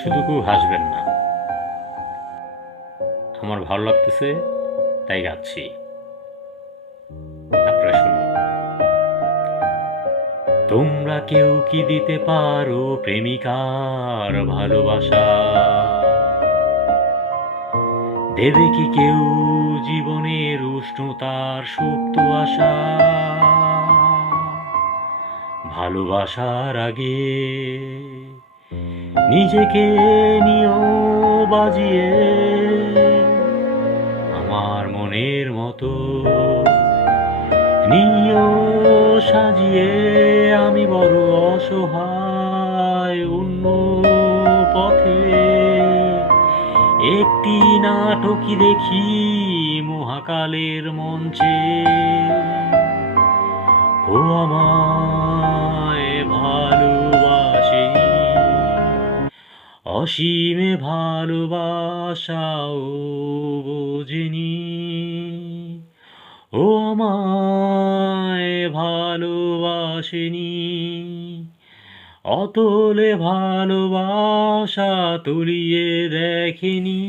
শুধু কেউ হাসবেন না। আমার ভালো লাগতেছে তাই গাচ্ছি, আপনারা শুনুন। তোমরা কেউ কি দিতে পারো প্রেমিকার ভালোবাসা? দেবে কি কেউ জীবনের উষ্ণতার সুপ্ত আশা? ভালোবাসার আগে নিজেকে নিয়েও বাজিয়ে আমার মনের মতো নিয়েও সাজিয়ে আমি বড় অসহায় অন্য পথে একটি নাটকই দেখি মহাকালের মঞ্চে। ও আমায় ভালোবাসেনি, অসীমে ভালোবাসাও বোঝেনি। ও আমায় ভালোবাসেনি, অতলে ভালোবাসা তলিয়ে দেখেনি।